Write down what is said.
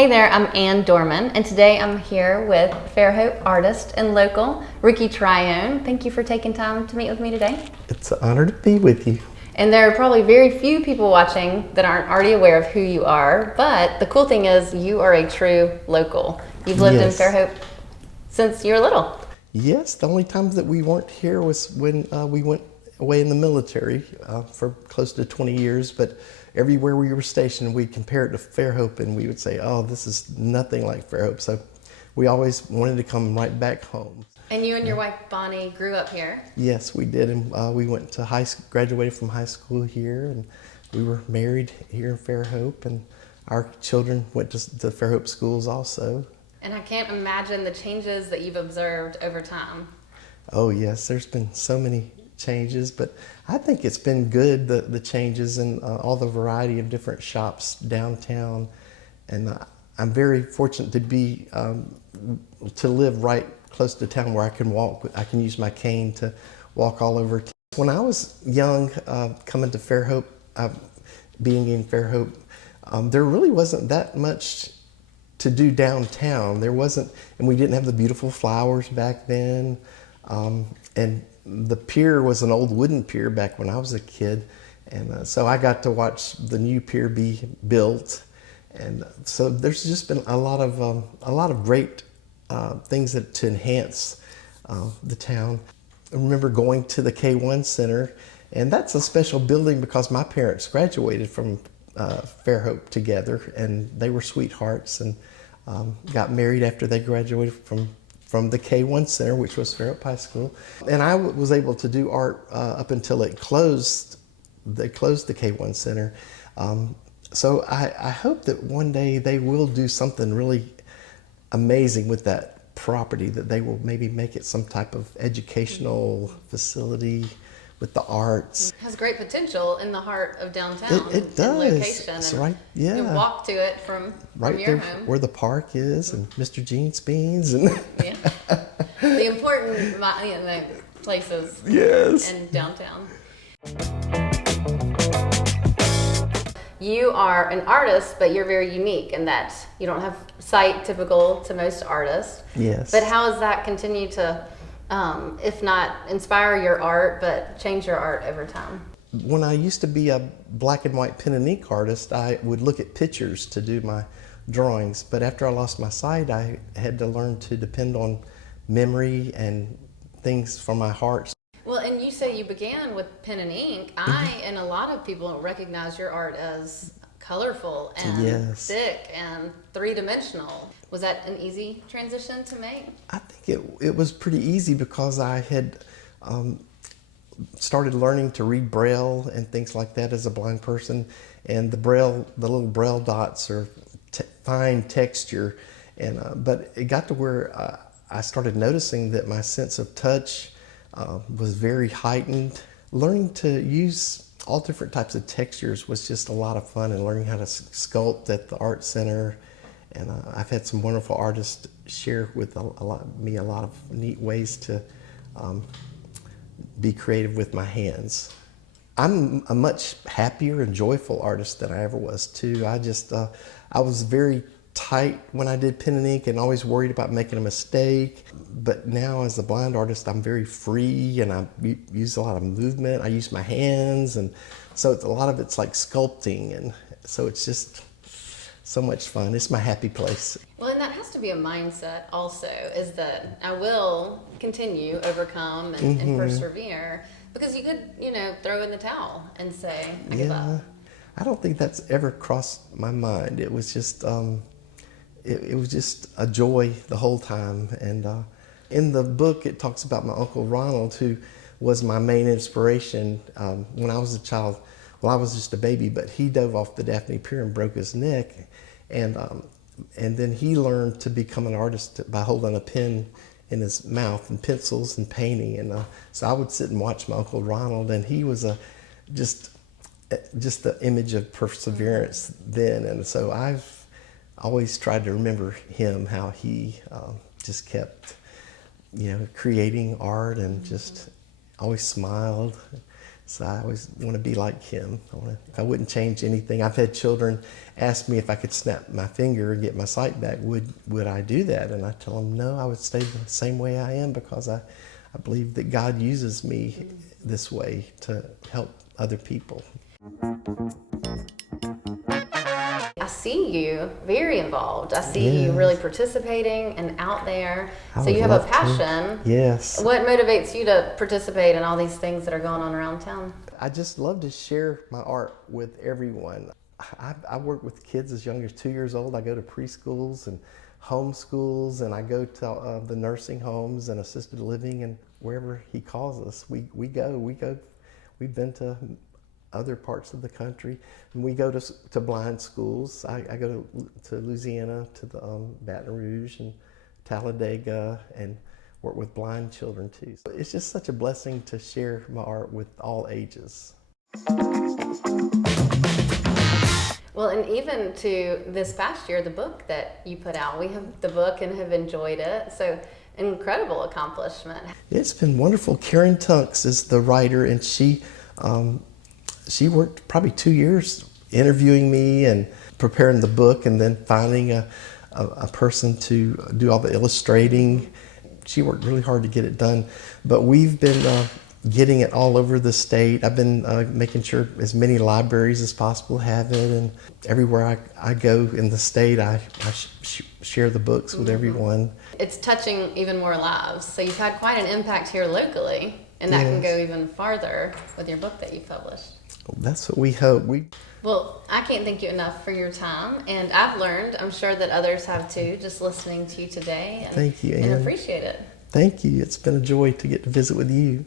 Hey there, I'm Ann Dorman, and today I'm here with Fairhope artist and local, Ricky Trione. Thank you for taking time to meet with me today. It's an honor to be with you. And there are probably very few people watching that aren't already aware of who you are, but the cool thing is you are a true local. You've lived in Fairhope since you were little. Yes, the only times that we weren't here was when we went away in the military for close to 20 years, but everywhere we were stationed, we'd compare it to Fairhope and we would say, oh, this is nothing like Fairhope. So we always wanted to come right back home. And you and your wife, Bonnie, grew up here? Yes, we did. And we went to graduated from high school here, and we were married here in Fairhope, and our children went to Fairhope schools also. And I can't imagine the changes that you've observed over time. Oh yes, there's been so many changes, but I think it's been good, the changes and all the variety of different shops downtown. And I'm very fortunate to be to live right close to town where I can walk. I can use my cane to walk all over. When I was young, coming to Fairhope, being in Fairhope, there really wasn't that much to do downtown. There wasn't, and we didn't have the beautiful flowers back then. And the pier was an old wooden pier back when I was a kid. And so I got to watch the new pier be built. And so there's just been a lot of great things to enhance the town. I remember going to the K1 Center, and that's a special building because my parents graduated from Fairhope together, and they were sweethearts and got married after they graduated from the K1 Center, which was Fairhope High School. And I was able to do art up until it closed. They closed the K1 Center. So I hope that one day they will do something really amazing with that property, that they will maybe make it some type of educational facility with the arts. It has great potential in the heart of downtown. It does. Location. It's right, yeah. You can walk to it from right your there home. Where the park is, and Mr. Jean's Beans, and yeah. The important places yes. in downtown. You are an artist, but you're very unique in that you don't have sight typical to most artists. Yes. But how has that continued to, if not inspire your art, but change your art over time? When I used to be a black and white pen and ink artist, I would look at pictures to do my drawings. But after I lost my sight, I had to learn to depend on memory and things from my heart. Well, and you say you began with pen and ink. I and a lot of people recognize your art as colorful and thick and three-dimensional. Was that an easy transition to make? I think it was pretty easy because I had started learning to read Braille and things like that as a blind person. And the little Braille dots are fine texture. And but it got to where I started noticing that my sense of touch was very heightened. Learning to use all different types of textures was just a lot of fun, and learning how to sculpt at the art center. And I've had some wonderful artists share with me a lot of neat ways to be creative with my hands. I'm a much happier and joyful artist than I ever was too. I was very tight when I did pen and ink and always worried about making a mistake. But now as a blind artist, I'm very free, and I use a lot of movement. I use my hands, and so a lot of it's like sculpting, and so it's just so much fun. It's my happy place. Well, and that has to be a mindset also, is that I will continue, overcome, and persevere, because you could, throw in the towel and say, I give up. I don't think that's ever crossed my mind. It was just it was just a joy the whole time. And in the book, it talks about my Uncle Ronald, who was my main inspiration when I was a child. Well, I was just a baby, but he dove off the Daphne Pier and broke his neck. And then he learned to become an artist by holding a pen in his mouth and pencils and painting. And so I would sit and watch my Uncle Ronald, and he was just the image of perseverance then. And so I've always tried to remember him, how he just kept, creating art and just always smiled. So I always want to be like him. If I wouldn't change anything, I've had children ask me if I could snap my finger and get my sight back, would I do that? And I tell them, no, I would stay the same way I am, because I believe that God uses me this way to help other people. I see you very involved. I see you really participating and out there. So you have a passion. Yes. What motivates you to participate in all these things that are going on around town? I just love to share my art with everyone. I work with kids as young as 2 years old. I go to preschools and homeschools, and I go to the nursing homes and assisted living, and wherever he calls us, we go. We've been to other parts of the country, and we go to blind schools. I go to Louisiana, to the Baton Rouge and Talladega, and work with blind children too. So it's just such a blessing to share my art with all ages. Well, and even to this past year, the book that you put out, we have the book and have enjoyed it. So incredible accomplishment. It's been wonderful. Karen Tunks is the writer, and she worked probably 2 years interviewing me and preparing the book, and then finding a person to do all the illustrating. She worked really hard to get it done, but we've been getting it all over the state. I've been making sure as many libraries as possible have it, and everywhere I go in the state, I share the books with everyone. It's touching even more lives. So you've had quite an impact here locally, and that can go even farther with your book that you published. That's what we hope. Well, I can't thank you enough for your time, and I've learned, I'm sure that others have too, just listening to you today. And, thank you, Ann. And appreciate it. Thank you. It's been a joy to get to visit with you.